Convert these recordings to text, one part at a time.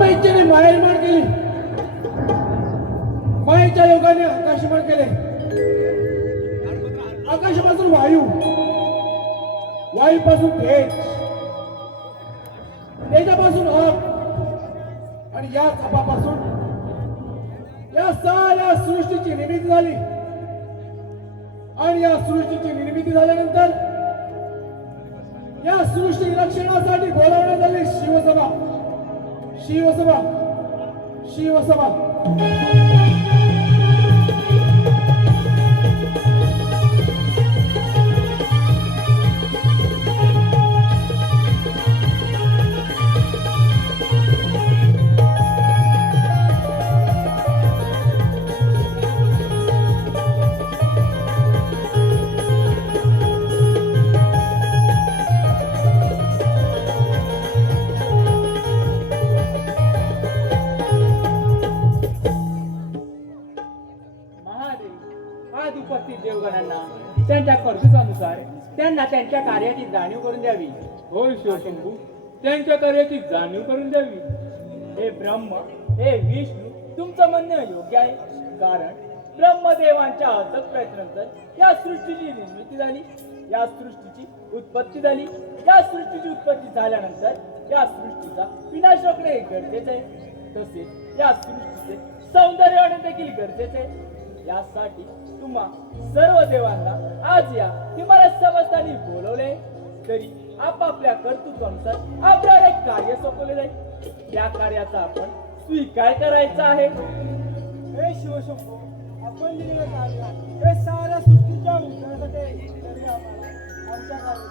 परमेश्वराने माया निर्माण केली, मायेच्या योगाने आकाश निर्माण केले, आकाशापासून वायू, वायूपासून तेज, तेजापासून आग आणि या तापापासून या साऱ्या सृष्टीची निर्मिती झाली. आणि या सृष्टीची निर्मिती झाल्यानंतर या सृष्टी रक्षणासाठी बोलावण्यात आली शिवसभा, शिवसभा, शिवसभा. त्यांच्या कर्तृत्वानुसार त्यांना त्यांच्या कार्याची जाणीव करून द्यावी. होय शिवशंभू, त्यांच्या कार्याची जाणीव करून द्यावी. हे ब्रह्म, हे विष्णू, तुमचं म्हणणं योग्य आहे. कारण ब्रह्मदेवांच्या अथक प्रयत्नानंतर या सृष्टीची निर्मिती झाली, या सृष्टीची उत्पत्ती झाली. या सृष्टीची उत्पत्ती झाल्यानंतर या सृष्टीचा विनाश रोखणे गरजेचे आहे. तसेच या सृष्टीचे सौंदर्य वाढवणे देखील गरजेचे आहे. यासाठी तुम्हा सर्व देवांना आज या हिमालय समस्थानी बोलवले. तरी आपापल्या कर्तृत्वानुसार आपल्याला एक कार्य सोपवले जाईल. त्या कार्याचा आपण स्वीकार करायचा आहे. हे शिवशंभू, आपण दिलेलं कार्य हे साऱ्या सृष्टीच्या उद्धारासाठी तरी आम्हाला आमच्या कार्याची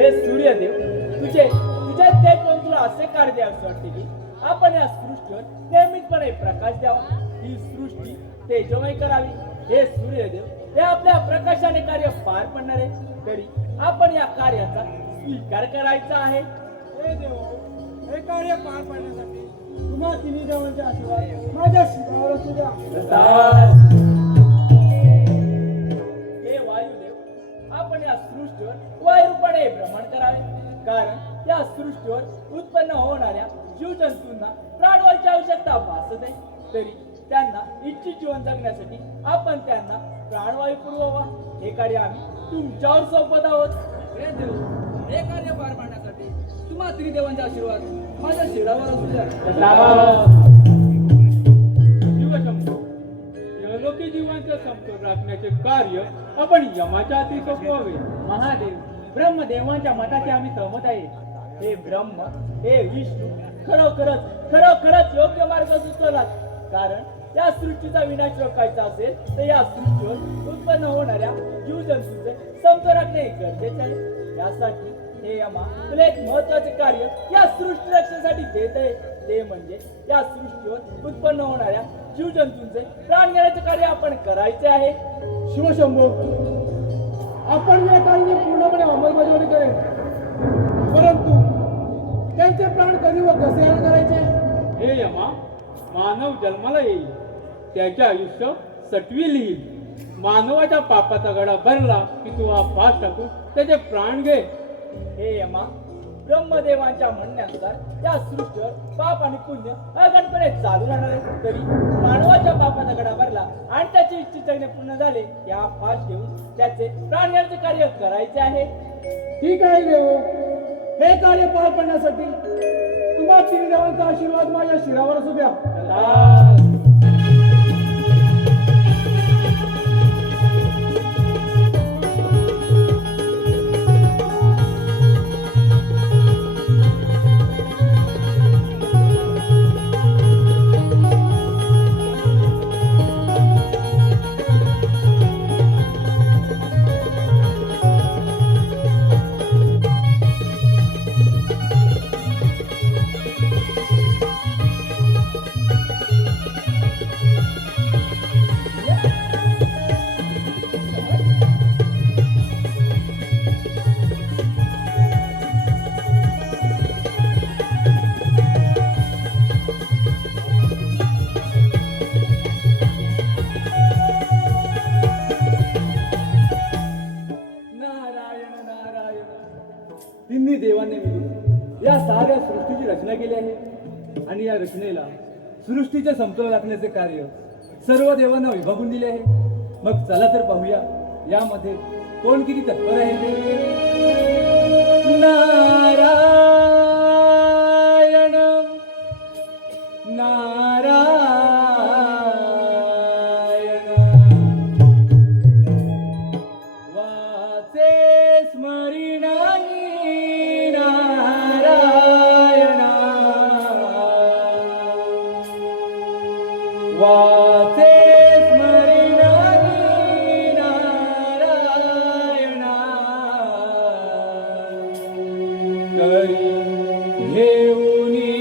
हे सूर्यदेव, तुझ्या तेजवरून तुला असे कार्य द्यावे वाटते की आपण या सृष्टीवर नियमितपणे प्रकाश द्यावा, ही सृष्टी तेजोमय करावी. हे सूर्यदेव, हे आपल्या प्रकाशाने कार्य पार पडणार आहे. तरी आपण या कार्याचा स्वीकार करायचा आहे. हे देव, हे कार्य पार पाडण्यासाठी तुम्हा तिन्ही देवांचे आशीर्वाद माझ्या शिवावर असू द्या. हे वायुदेव, आपण या सृष्टीवर वायुरूपाने भ्रमण करावे. कारण या सृष्टीवर उत्पन्न होणाऱ्या जीवजंतूंना प्राणवायूची आवश्यकता भासत आहे. तरी त्यांना इच्छित जीवन जगण्यासाठी आपण त्यांना प्राणवायू पुरवावा. हे कार्य आम्ही तुमच्यावर सोपत आहोत. हे देव, हे कार्य पार पाडण्यासाठी तुम्हा त्रिदेवांचा आशीर्वाद माझ्या शिरावर असू द्या. शिवशंभू, यलोकी जीवांचा समतोल राखण्याचे कार्य आपण यमाच्या हाती सोपवावे. महादेव, ब्रह्मदेवांच्या मताचे आम्ही सहमत आहे. हे ब्रह्म, हे विष्णू, खरोखरच योग्य मार्ग सुचवलात. कारण या सृष्टीचा विनाश रोखायचा असेल तर या सृष्टीवर उत्पन्न होणाऱ्या जीवजंतूंचे समतोल राखणे गरजेचे आहे. यासाठी हे यमा तुला एक महत्वाचे कार्य या सृष्टी रक्षणासाठी देत आहे. ते म्हणजे या सृष्टीवर उत्पन्न होणाऱ्या जीवजंतूंचे प्राण घेण्याचे कार्य आपण करायचे आहे. शिवशंभू, आपण या कार्याची पूर्णपणे अंमलबजावणी करेल, परंतु त्यांचे प्राण कधी व कसे हरण करायचे? हे यमा, मानव जन्माला येईल, त्याचे आयुष्य सटवी लिहिल. मानवाच्या पापाचा गडा भरला की तू हा फास टाकून त्याचे प्राण घे. हे यमा, ब्रह्मदेवांच्या म्हणण्यानुसार या सृष्टीवर पाप आणि पुण्य अगणपणे चालू राहणार आहे. तरी मानवाच्या पापाचा गडा भरला आणि त्याचे इच्छित जगणे पूर्ण झाले की हा फास घेऊन त्याचे प्राण घेण्याचे कार्य करायचे आहे. ठीक आहे देव, हे कार्य पार पडण्यासाठी तुम्हा तिन्ही देवांचा आशीर्वाद माझ्या शिरावर असू द्या. या साऱ्या सृष्टीची रचना केली आहे आणि या रचनेला सृष्टीचे समतोल राखण्याचे कार्य सर्व देवांना विभागून दिले आहे. मग चला तर पाहूया यामध्ये कोण किती तत्पर आहे ते. नारायण नारायण वाचे स्मरिणानी नारायण वाचे स्मरिणानी नारायण करी घेऊनी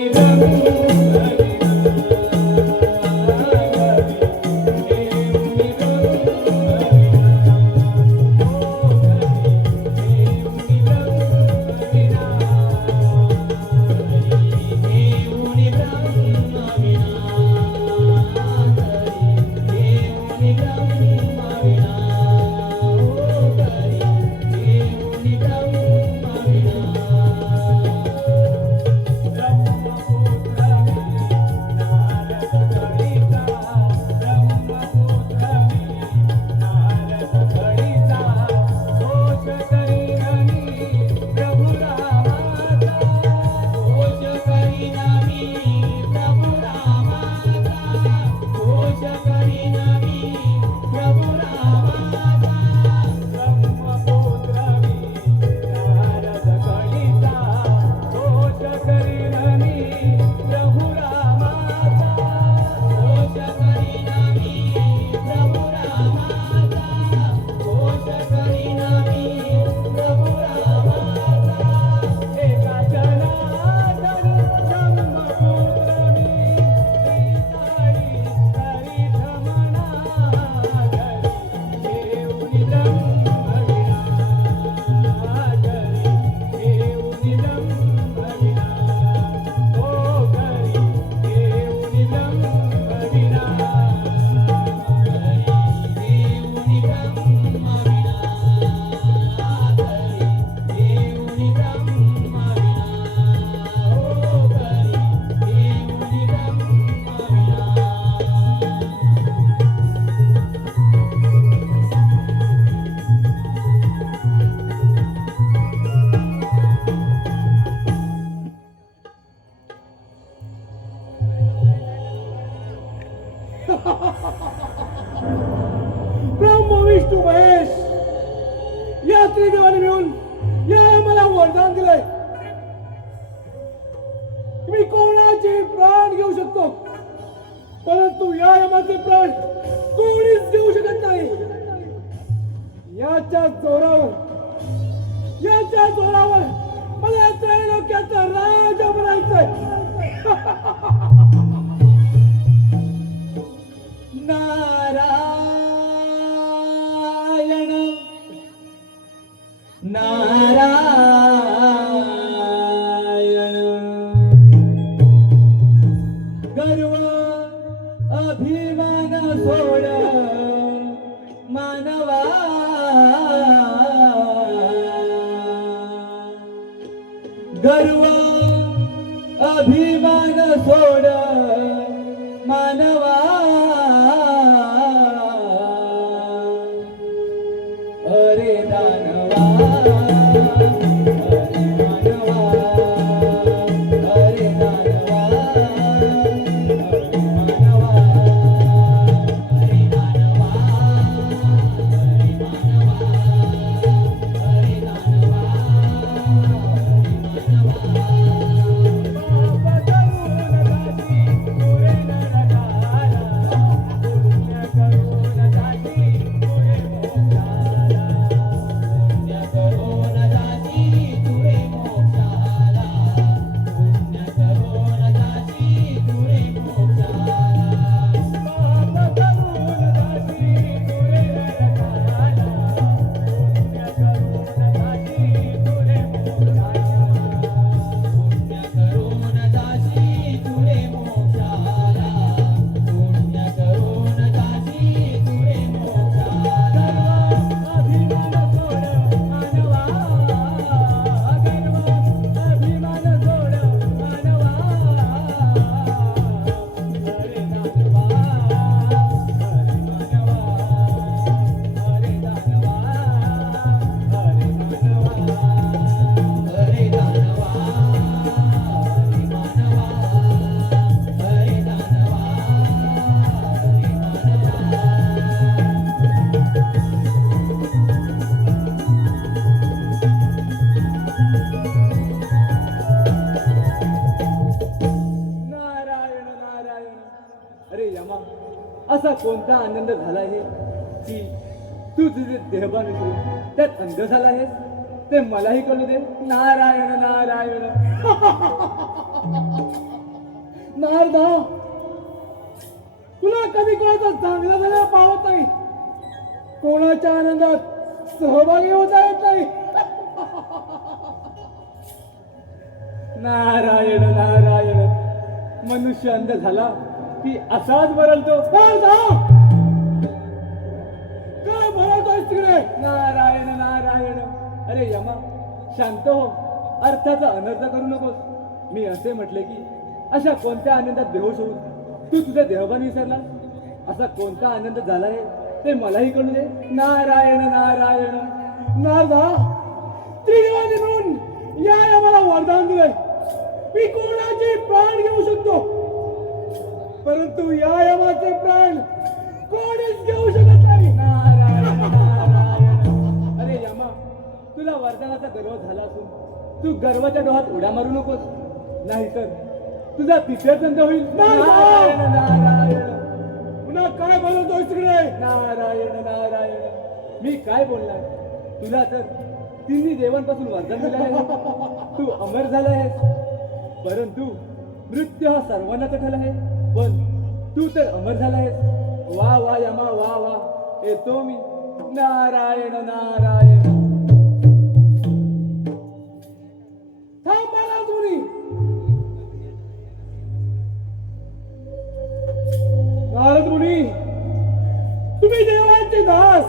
ब्रह्म विष्णू महेश या त्रिदेवाने मिळून या मला वरदान दिलंय. मी कोणाचे प्राण घेऊ शकतो परंतु या यमाचे प्राण कोणीच घेऊ शकत नाही. याच्या जोरावर मला त्रैलोक्याचा राजा बनायचंय. नारायण नारायण गर्व अभिमान सोड मानवा गर्व अभिमान सोड मानवा अरे दानवा अरे मानवा अरे दानवा अरे मानवा अरे दानवा अरे मानवा अरे दानवा अरे मानवा अरे यमा, असा कोणता आनंद झाला आहे की तू तुझे देहभान विसरून त्यात अंध झाला आहेस? ते मलाही कळू दे. नारायण नारायण. नारदा, तुला कधी कोणाचं चांगलं झालं पाहत नाही, कोणाच्या आनंदात सहभागी होता येत नाही. नारायण नारायण. मनुष्य अंध झाला की असाच बरलतो. नारदा, काय भरवतोयस तिकडे? नारायण नारायण. अरे यमा, शांत हो. अर्थाचा अनर्थ करू नकोस. मी असे म्हटले की अशा कोणत्या आनंदात बेहोश होऊन तू तुझे देहभान विसरला? असा कोणता आनंद झाला आहे ते मलाही कळू दे. नारायण नारायण. नारदा, त्रिदेवांनी म्हणून या आम्हाला वरदान दिलंय, मी कोणाचे प्राण घेऊ शकतो, परंतु या यमाचे प्राण कोणीच घेऊ शकत नाही. नारायण नारायण. अरे यमा, तुला वरदानाचा गर्व झाला असून तू गर्वाच्या डोहात उड्या मारू नकोस, नाहीतर तुझा तिथेच अंत होईल. नारायण नारायण. पुन्हा काय बोलतोय तिकडे? नारायण नारायण. मी काय बोलणार? तुला तर तिन्ही देवांपासून वरदान दिलं आहे. तू अमर झाला आहेस, परंतु मृत्यू हा सर्वांना कठल आहे, पण तू तर अमर झाला आहेस. वा वा यमा वा वा. येतो मी. नारायण नारायण. थांब महाराज मुनी. नारद मुनी, तुम्ही देवांचे दास,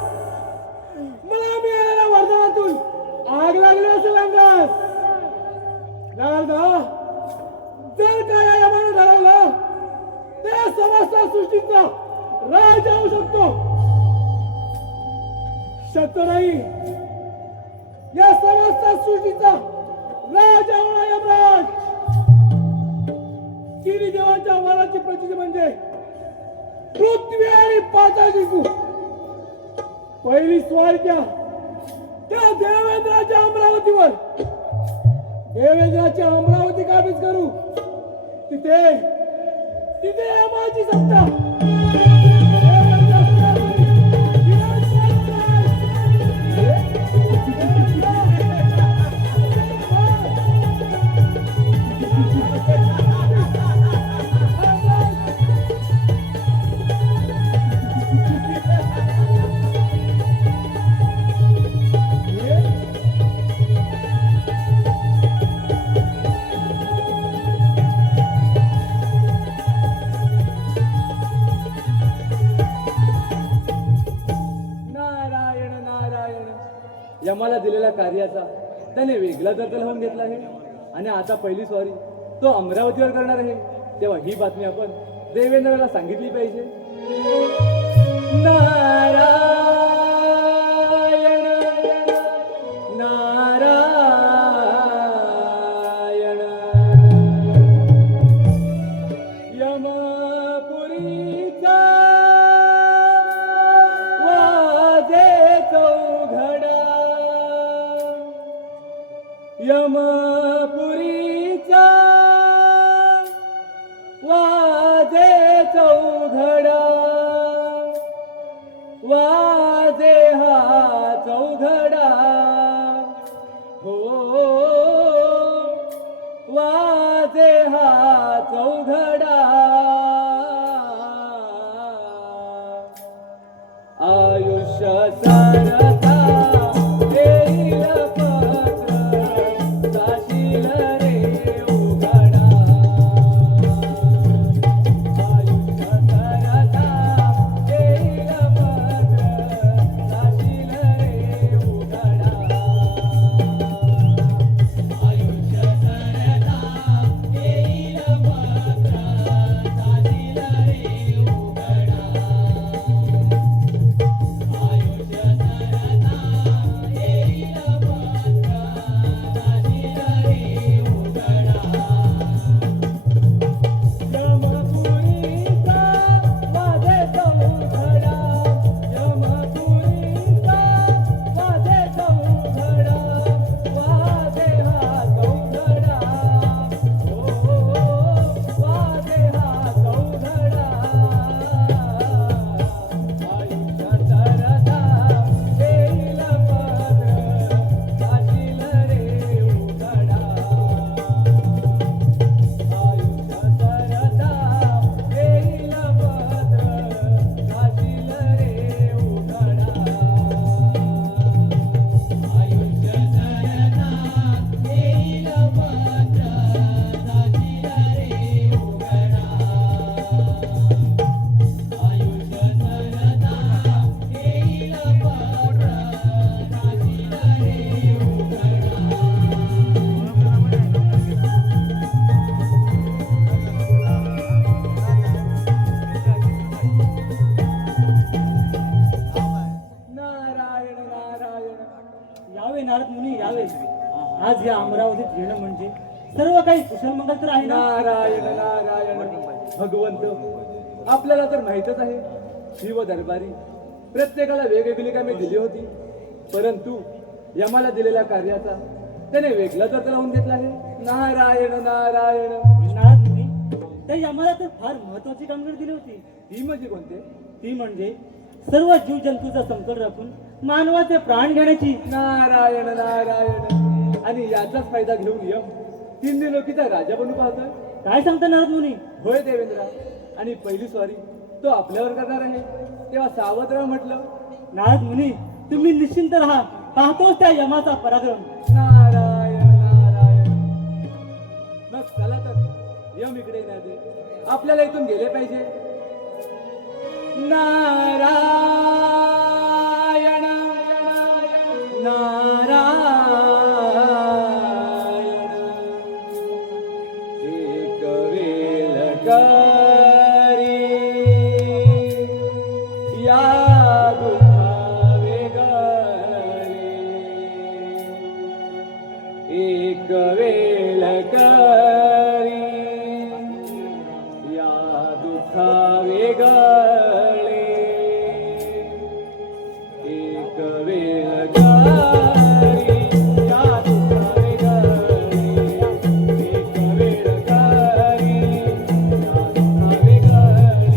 मला मिळालेल्या वरदानातून आग लागली असेल अंगास. नारदा, जर काय या यमानं ठरवलं त्या समस्त सृष्टीचा राज होऊ शकतो. शक्य नाही, या समस्त सृष्टीचा राजा होणार यमराज. तिन्ही देवांच्या वराची प्रचिती म्हणजे पृथ्वी आणि पाताळ जिंकू. पहिली स्वारी त्या देवेंद्राच्या अमरावतीवर, देवेंद्राची अमरावती काबीज करू. तिथे तिथे यमाची सत्ता. यमाला दिलेल्या कार्याचा त्याने वेगळा दर्जा लावून घेतला आहे आणि आता पहिली स्वारी तो अमरावतीवर करणार आहे. तेव्हा ही बातमी आपण देवेंद्राला सांगितली पाहिजे. नारायण नारायण. यमपुरीचा वाजे चौघडा, यमपुरीचा वाजे चौघडा, वाजे हा चौघडा. हो वाजे हा चौघडा. आयुष्य सारता येईल पत्र, जाशील रे उघडा. आयुष्य सारता येईल पत्र, जाशील रे उघडा. आयुष्य सारता येईल पत्र, या अमरावतीत येणं म्हणजे सर्व काही कुशल मंगल तर आहे ना. नारायण नारायण भगवंत, आपल्याला तर माहीतच आहे शिव दरबारी प्रत्येकाला वेगवेगळी कामे दिली होती, परंतु यमाला दिलेल्या कार्याचा त्याने वेगळा तर लावून घेतला आहे. नारायण नारायण. नारद मुनी, त्या यमाला तर फार महत्वाची कामगिरी दिली होती. ही म्हणजे कोणते? ती म्हणजे सर्व जीव जंतूचा समतोल राखून मानवाचे प्राण घेण्याची. नारायण नारायण. आणि याचाच फायदा घेऊन यम तीन लोकीचा राजा बनू पाहतोय. काय सांगता नारद मुनी? होय देवेंद्रा, आणि पहिली स्वारी तो आपल्यावर करणार आहे, तेव्हा सावध राहा म्हटलं. नारद मुनी, तुम्ही निश्चिंत राहा, पाहतोच त्या यमाचा पराक्रम. नारायण नारायण. मग चला तर यम इकडे येणार दे, आपल्याला इथून गेले पाहिजे. नारायण नारायण. एक वेळ करी या दुखावे गळे, एक वेळ करी या दुखावे गळे, एक वेळ करी या दुखावे गळे, एक वेळ करी या दुखावे गळे.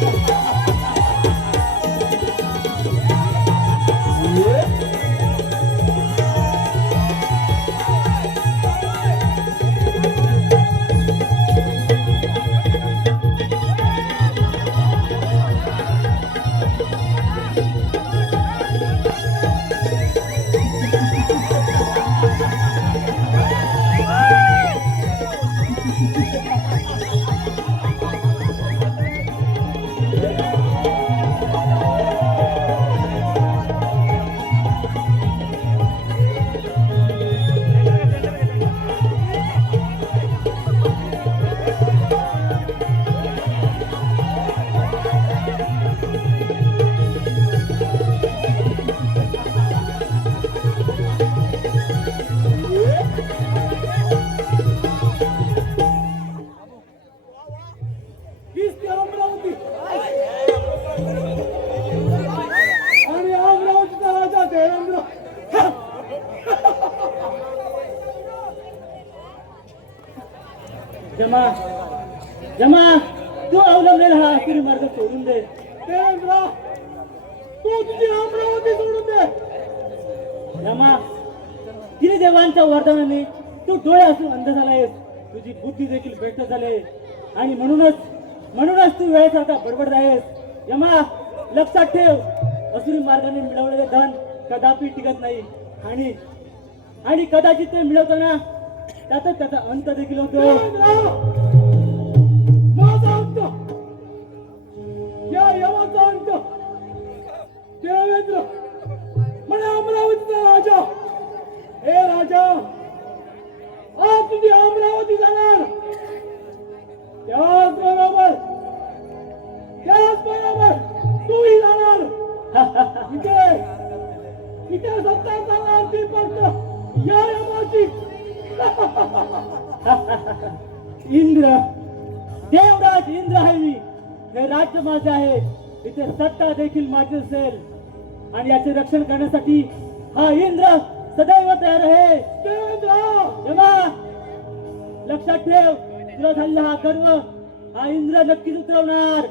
Yeah. जमा जमा तू अवलंबलेला हा आखरी मार्ग सोडून दे. देवेंद्र, तू तुझी अमरावती सोडून दे. जमा देवांच्या वरदानाने तू डोळे असून अंध झालायस. तुझी बुद्धी देखील भ्रष्ट झाले आणि म्हणूनच तू वेळेसारखा बडबड आहेस. यमा लक्षात ठेव, असुरी मार्गाने मिळवलेले धन कदापि टिकत नाही आणि कदाचित ते मिळवताना त्यातच त्याचा अंत देखील होतो. माझा अंत, या यमाचा अंत. देवेंद्र म्हणे अमरावतीचा राजा. हे राजा, आज तुझी अमरावती जाणार. त्याचबरोबर तूही जाणार. इथे सत्ता चालणार ती फक्त या यमाची. इंद्र, देवराज इंद्र आहे मी. हे राज्य माझे आहे. इथे सत्ता देखील माझी असेल आणि याचे रक्षण करण्यासाठी हा इंद्र सदैव तयार आहे. यमा, लक्षात ठेव, तुला झालेला हा गर्व हा इंद्र नक्कीच उतरवणार.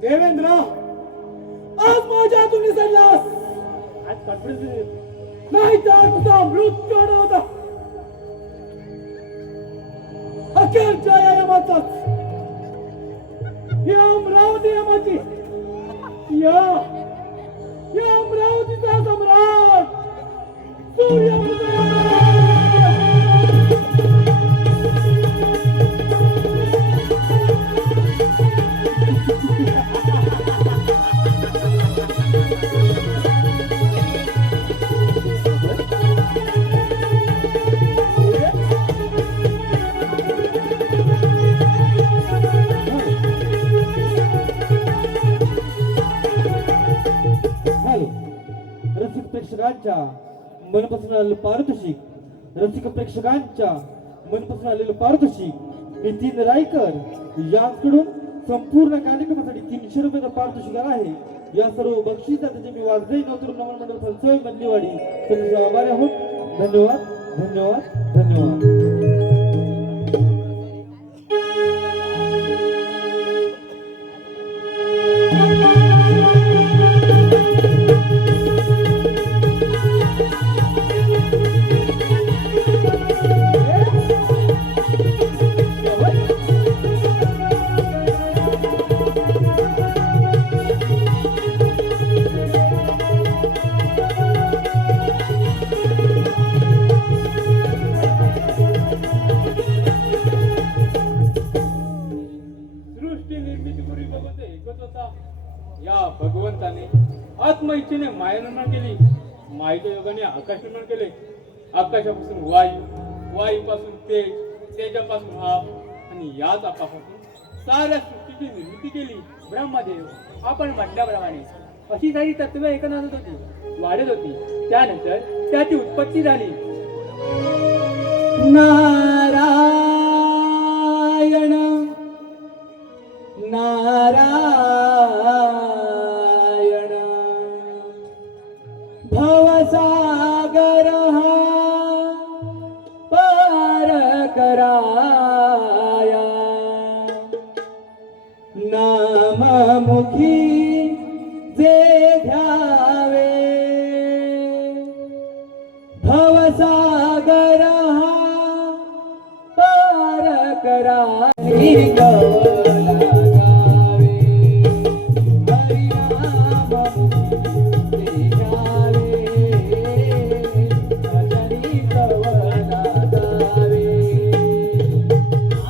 देवेंद्र, आज माझ्या हातून निसरलास. आज कॉन्फिडन्स नाही तर तुझा मृत्यू होता. अखेरच्या या यमाचाच, या अमरावती यमाची, या अमरावतीचा सम्राट सूर्य. मनपासून आलेलं पारितोषिक, रसिक प्रेक्षकांच्या मनपासून आलेलं पारितोषिक नितीन रायकर यांकडून संपूर्ण कार्यक्रमासाठी 300 रुपयाचं पारितोषिक आहे. या सर्व बक्षिसाचे मी वाजदे नवतरुण नमन मंडळ फलसोय मधलीवाडी सर्व आभारी आहोत. धन्यवाद, धन्यवाद, धन्यवाद. या भगवंताने आत्मइच्छेने माया निर्माण केली, मायेच्या योगाने आकाश निर्माण केले, आकाशापासून वायू, वायूपासून तेज, तेजापासून भाव आणि याच आकाशापासून साऱ्या सृष्टीची निर्मिती केली. ब्रह्मदेव, आपण म्हटल्याप्रमाणे अशी सारी तत्वे एकनाथत होती, वाढत होती. त्यानंतर त्याची उत्पत्ती झाली. नारायण नारायण भवसागर हा पार कराया करा कवला गावे हरिनाम मुक्ती गावे भजनी कवला गावे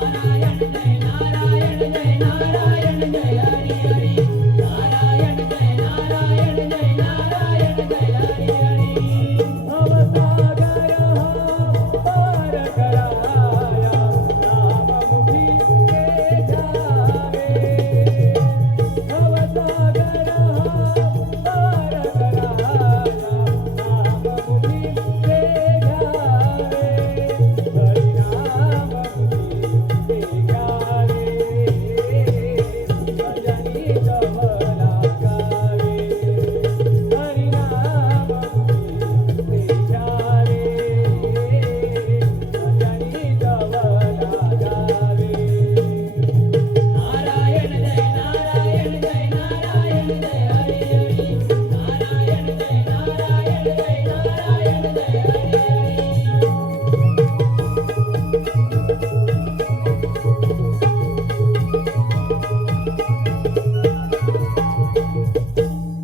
नारायण जय नारायण जय नारायण जय हरी हरी नारायण जय नारायण जय नारायण जय हरी हरी भवसागर पार कराया राममुखी के जावे भवसागर पार कराया राममुखी के जावे हरिनाम मुक्ती के गावे भजनी कवला गावे हरिनाम मुक्ती के गावे भजनी कवला गावे नारायण जय नारायण जय नारायण जय हरी हरी नारायण जय नारायण जय नारायण जय हरी हरी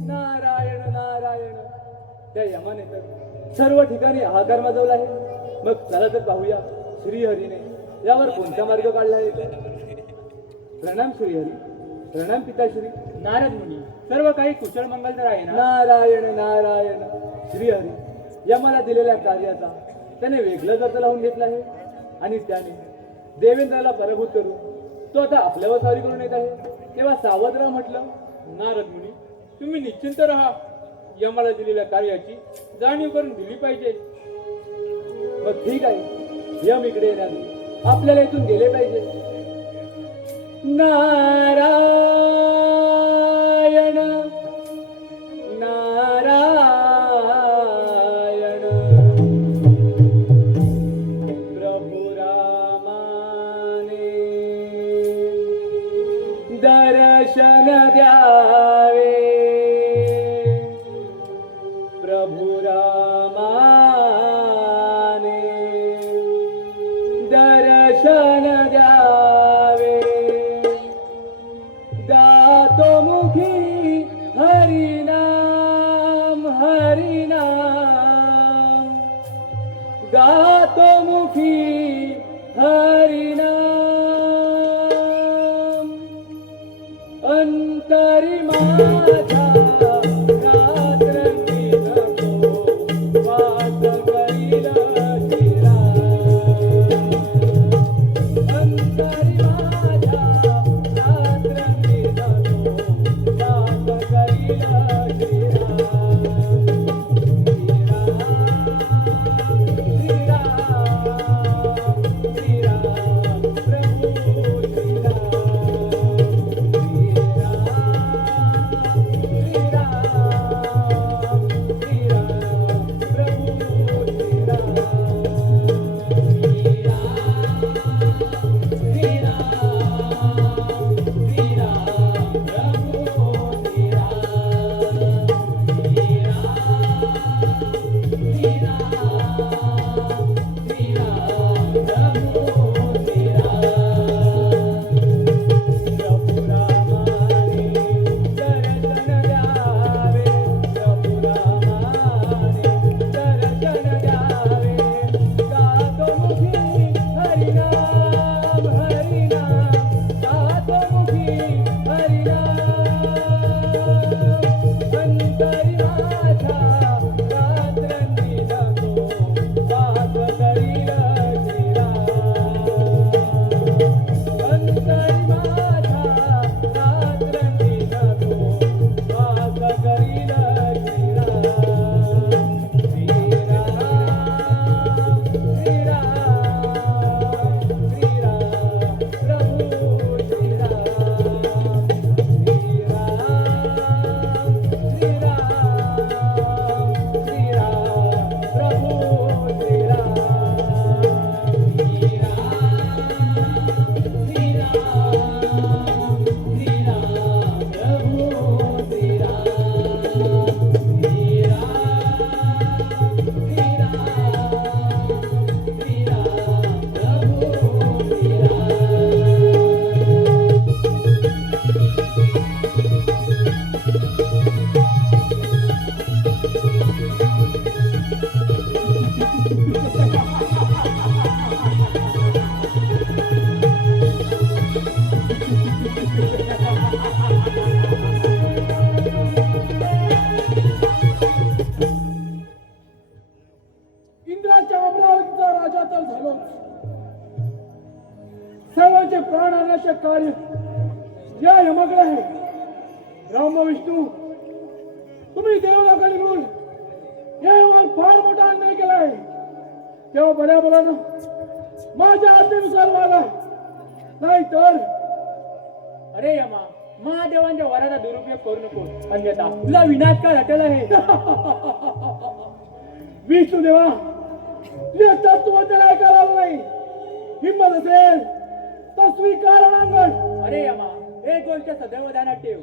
नारायण नारायण त्या यमाने तर सर्व ठिकाणी हाकार माजवला आहे. मग चला तर पाहूया श्रीहरीने यावर कोणता मार्ग काढला आहे. प्रणाम श्रीहरी. प्रणाम पिताश्री. नारद मुनी सर्व काही कुशल मंगल तर आहे ना? नारायण नारायण. श्रीहरी यमाला दिलेल्या कार्याचा त्याने वेगळं कर्ज लावून घेतलं आहे आणि त्याने देवेंद्राला पराभूत करून तो आता आपल्यावर स्वारी करून येत आहे. तेव्हा सावध राहा म्हटलं. नारद मुनी तुम्ही निश्चिंत राहा. यमाला दिलेल्या कार्याची जाणीव करून दिली पाहिजे. मग ठीक आहे. यम इकडे येण्याआधी आपल्याला इथून गेले पाहिजे. नारायण नारायण प्रभु रामाने दर्शन द्यावे प्रभु रामाने दर्शन द्यावे गातो मुखी हरिनाम हरिनाम गातो मुखी हरिनाम अंतरी माझा रात्रंगी नको वास करील चिरा अंतरी सर्वांचे प्राण आणण्याचे कार्य या यमाकडे आहे. ब्रह्म विष्णू, तुम्ही देवलोकाने मिळून या यमाला फार मोठा अन्याय केला आहे. तेव्हा बड्या बोलानं माझ्या आज्ञेनुसार वागा, नाही तर अरे यमा, महादेवांच्या वराचा दुरुपयोग करू नको, अन्यथा तुला विनाश का घाटेल आहे. विष्णू देवा, तुझ्या तत्वज्ञान ऐकायला आलं नाही. हिंमत असेल तर स्वीकार रणांगण. अरे यमा, एक गोष्ट सदैव ध्यानात ठेव,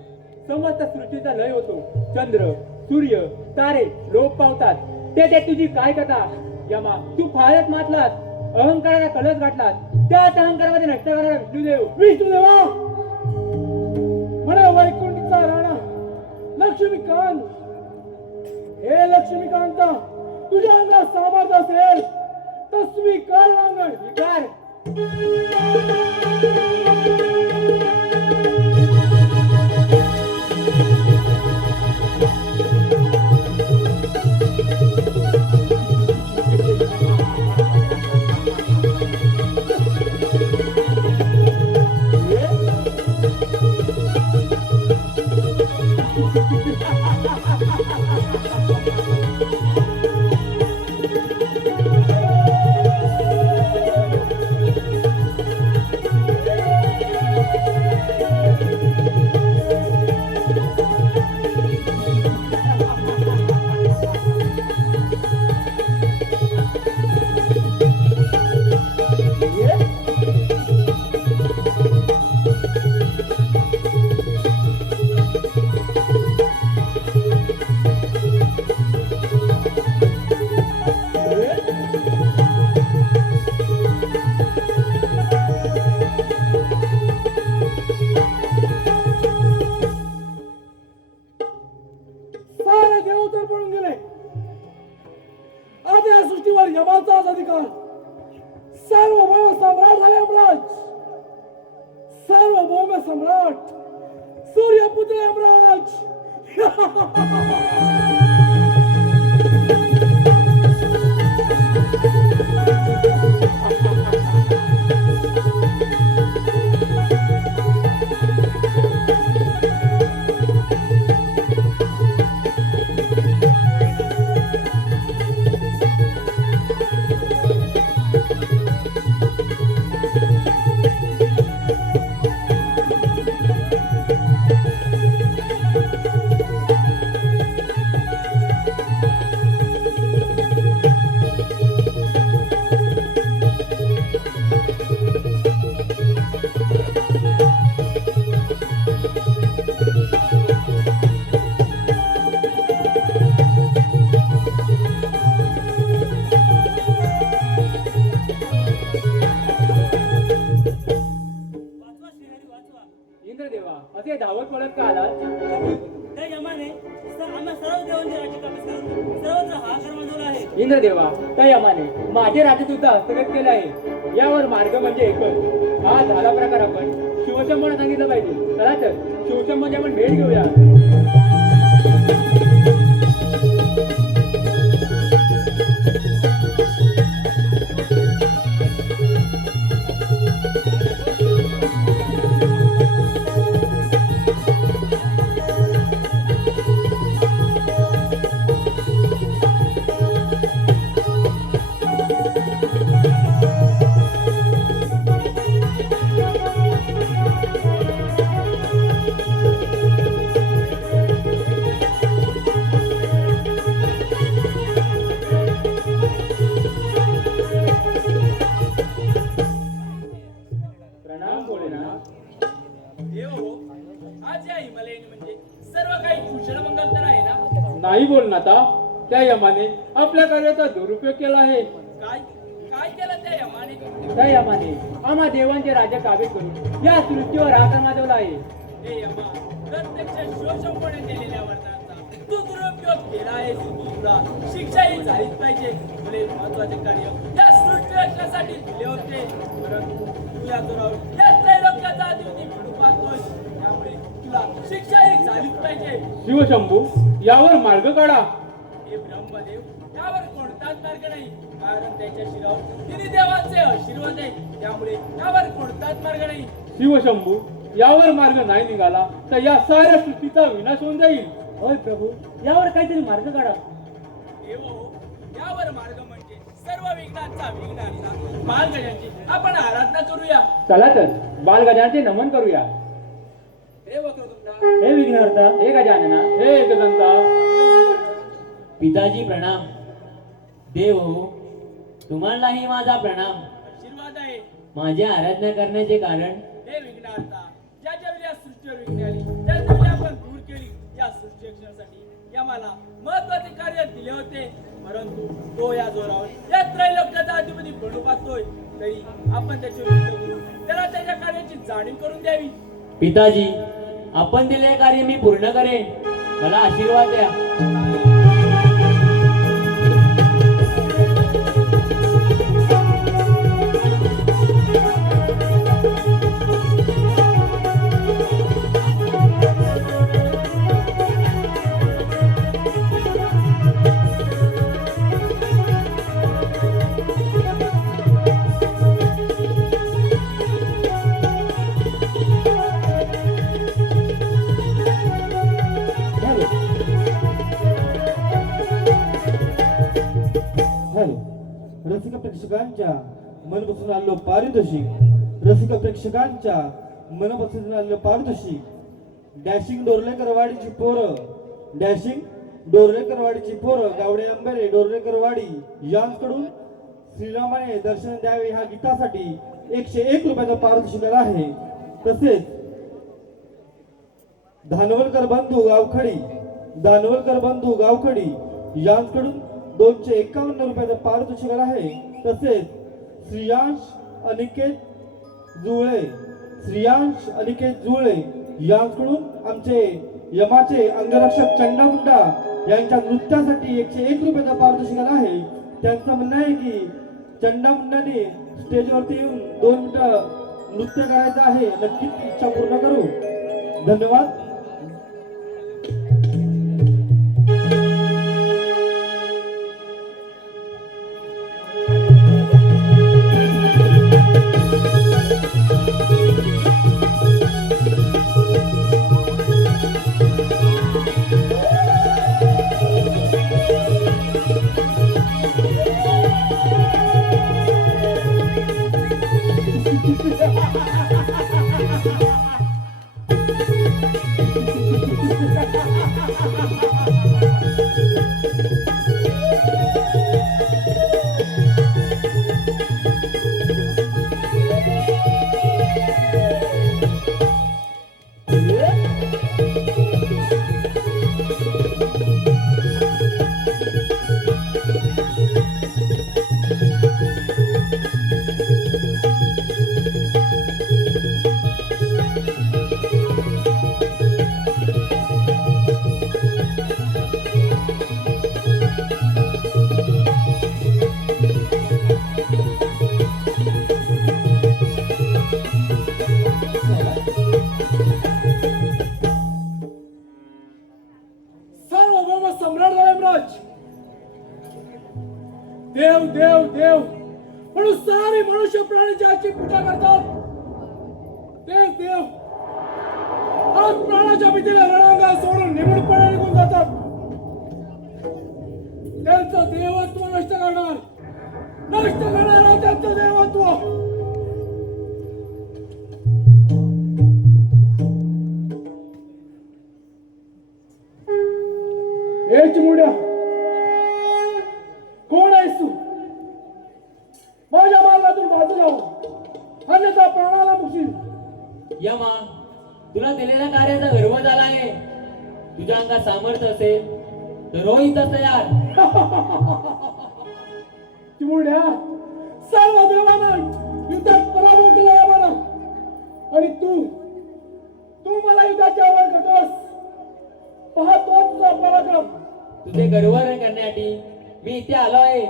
समस्त सृष्टीचा लय होतो. चंद्र, सूर्य, तारे लोप पावतात. ते तुझी काय कथा. यमा, तू फारच मातलास, अहंकाराचा कलश गाठलास. त्याच अहंकारामध्ये नष्ट करणारा विष्णुदेव. विष्णुदेवा, म्हणा वैकुंठचा राणा लक्ष्मीकांत, हे लक्ष्मीकांता, तुझ्या अंगात सामर्थ्य असेल तर स्वीकार रणांगण. विकार सारे देव तर पळून गेले. आता या सृष्टीवर यमाचाच अधिकार. सार्वभौम सम्राट झाले यमराज. सार्वभौम सम्राट सूर्यपुत्र यमराज. इंद्रदेवा, असे धावत पळत का आलात? त्या यमाने आम्हा सर्व देवांची राज्य काबीज करून सर्वत्र हाहाकार माजवला आहे. इंद्रदेवा, त्या यमाने माझे राज्य सुद्धा हस्तगत केले आहे. यावर मार्ग म्हणजे एकच. हा झाला प्रकार आपण शिवशंभूला सांगितलं पाहिजे. चला तर शिवशंभूची आपण भेट घेऊया. प्रणाम भोलेनाथ. देव हो, आज या हिमालयनी म्हणजे सर्व काही कुशल मंगल तर आहे ना? नाही बोलनाता, त्या यमाने आपल्या कार्याचा दुरुपयोग केला आहे. काय काय केलं त्या यमाने? त्या यमाने आम्हा देवांचे राज्य काबीज करून या सृष्टीवर हाहाकार माजवला आहे. हे यमा, प्रत्यक्ष शिवशंभूने दिलेल्या वरदानाचा तू दुरुपयोग केला आहे. तुला शिक्षाही झालीच पाहिजे. तुले महत्वाचे कार्य या सृष्टी रक्षणासाठी दिले होते, परंतु तू या जोरावर या त्रैलोक्याचा अधिपती म्हणू पाहतोस. त्यामुळे तुला शिक्षाही झालीच पाहिजे. शिवशंभू, यावर मार्ग काढा. हे ब्रह्मदेव, यावर कोणता कोणताच मार्ग नाही, कारण त्याच्या शिरावर तिन्ही देवांचे आशीर्वाद आहे. त्यामुळे यावर कोणताच मार्ग नाही. शिवशंभू, यावर मार्ग नाही निघाला तर या साऱ्या सृष्टीचा विनाश होऊन जाईल. होय प्रभू, यावर काहीतरी मार्ग काढा. देव हो, यावर मार्ग म्हणजे सर्व विघ्नांचा विघ्नांचा बालगण्याची आपण आराधना करूया. चला तर बालगजानचे नमन करूया. हे वक्रतुंडा, हे विघ्नहर्ता, हे गजानना, हे एकदंता, पिताजी प्रणाम. देव हो, तुम्हालाही माझा प्रणाम. आशीर्वाद आहे. माझी आराधना करण्याचे कारण हे विघ्नार्था, ज्याच्या वेळी या सृष्टीवर विघ्ने आली, त्याच्या वेळी आपण दूर केली. या सृष्टी रक्षणासाठी आम्हाला महत्वाचे कार्य दिले होते, परंतु तो या जोरावर या त्रैलोक्याचा अधिपती बनू पाहतोय. तरी आपण त्याचे विरुद्ध करू, त्याला त्याच्या कार्याची जाणीव करून द्यावी. पिताजी, आपण दिलेले कार्य मी पूर्ण करेन. मला आशीर्वाद द्या. हॅलो, रसिक प्रेक्षकांच्या मनपासून आलेलं पारितोषिक, रसिक प्रेक्षकांच्या मनपासून आलेलं पारितोषिक. डॅशिंग डोरलेकरवाडीची पोरं, डॅशिंग डोरलेकरवाडीची पोरं, गावडे अंबेरे डोरलेकरवाडी यांकडून श्रीरामाने दर्शन द्यावे ह्या गीतासाठी 101 रुपयाचा पारितोषिक आहे. तसेच धानवलकर बंधू गावखडी यांकडून 251 रुपयाचं पारितोषिक आहे. तसेच श्रियांश अनिकेत जुळे यांकडून आमचे यमाचे अंगरक्षक चंडामुंडा यांच्या नृत्यासाठी 101 रुपयाचा पारितोषिक आहे. त्यांचं म्हणणं आहे की चंडामुंडाने स्टेजवरती येऊन 2 मिनिटं नृत्य करायचं आहे. नक्कीच इच्छा पूर्ण करू. धन्यवाद. सार्वभौम सम्राट धर्मराज, देव देव देव म्हणून सारे मनुष्य प्राणी ज्याची पूजा करतात, तेच देव आज प्राणाच्या भीतीला रणांगण सोडून निमूळपणे निघून जातात. त्यांचं देवत्व नष्ट करणार त्यांचं देवत्व. ए चिमुड्या, कोण आहेस तू? माझ्या मार्गातून बाजूला हो, अन्यथा प्राणाला मुकशील. यमा, तुला दिलेल्या कार्याचा गर्व झाला आहे. तुझ्या अंगात सामर्थ्य असेल तर हो इथं तयार. चिमुड्या, सर्व देवांना युद्धात पराभव केला आहे मला, आणि तू मला युद्धाची आवड करतोस. पाहतो तुझा पराक्रम. तुझे गर्व करण्यासाठी मी इथे आलो आहे.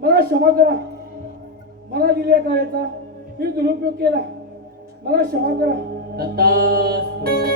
मला क्षमा करा. मला दिलेल्या कार्याचा मी दुरुपयोग केला. मला क्षमा करा. तथास्तु.